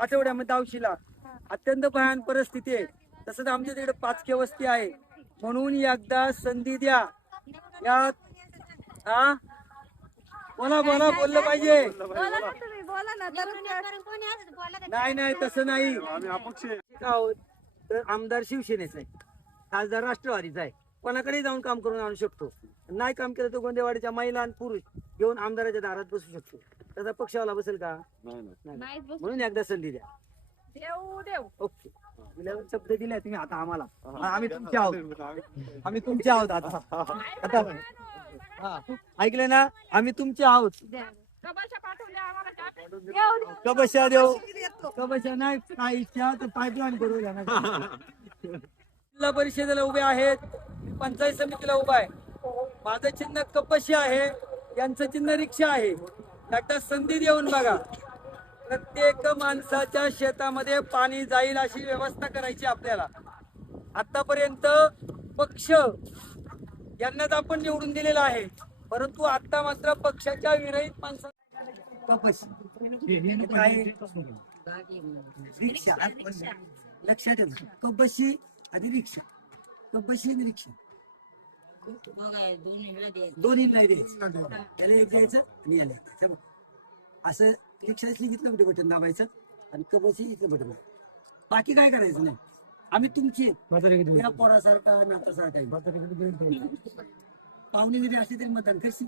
आठवड्यामध्ये दावशीला अत्यंत भयान परिस्थिती आहे. तसंच आमच्या तिकडे पाचके वस्ती आहे. म्हणून एकदा संधी द्या. या हा? बोला बोला बोललं पाहिजे. नाही नाही तसं नाही. आहोत तर आमदार शिवसेनेचा आहे. खासदार राष्ट्रवादीचा आहे. कोणाकडे जाऊन काम करून आणू शकतो. नाही काम केलं तर गोंदेवाडीच्या महिला आणि पुरुष घेऊन आमदाराच्या दारात बसू शकतो. त्याचा पक्षावाला बसेल का? नाही नाही. नाही. म्हणून एकदा संधी द्या. देऊ देऊ. ओके. दिल्यावर शब्द दिलाय तुम्ही आता आम्हाला. आम्ही तुमचे आहोत. आम्ही तुमचे आहोत आता. आता हा. ऐकले ना? आम्ही तुमचे आहोत. कबाशा पाठवून द्या आम्हाला काय देऊ. देऊ कबशा देऊ. कबशा नाही काय इच्छा तर पाईपलाईन करू द्या ना. जिल्हा परिषदेला उभे आहेत. मी पंचायत समितीला उभा आहे. माझं चिन्ह कपशी आहे? यांचं चिन्ह रिक्षा आहे. एकदा संधी देऊन बघा. प्रत्येक माणसाच्या शेतामध्ये पाणी जाईल अशी व्यवस्था करायची आपल्याला. आतापर्यंत पक्ष यांनाच आपण निवडून दिलेला आहे. परंतु आता मात्र पक्षाच्या विरहित माणसा कपशी रिक्षा लक्षात ठेवा. कबशी आणि रिक्षा. कबशी आणि रिक्षा. दोन्ही नाही द्यायचं त्याला एक द्यायचं आणि याला एक द्यायचं. बघ. असं कुठे बटन दाबायचं आणि कबशी इथलं बटन बाकी काय करायचं नाही. आम्ही तुमचे या पोरासारखा नातासारखा आहे. पाहुणे जरी असले तरी मतदान करशील?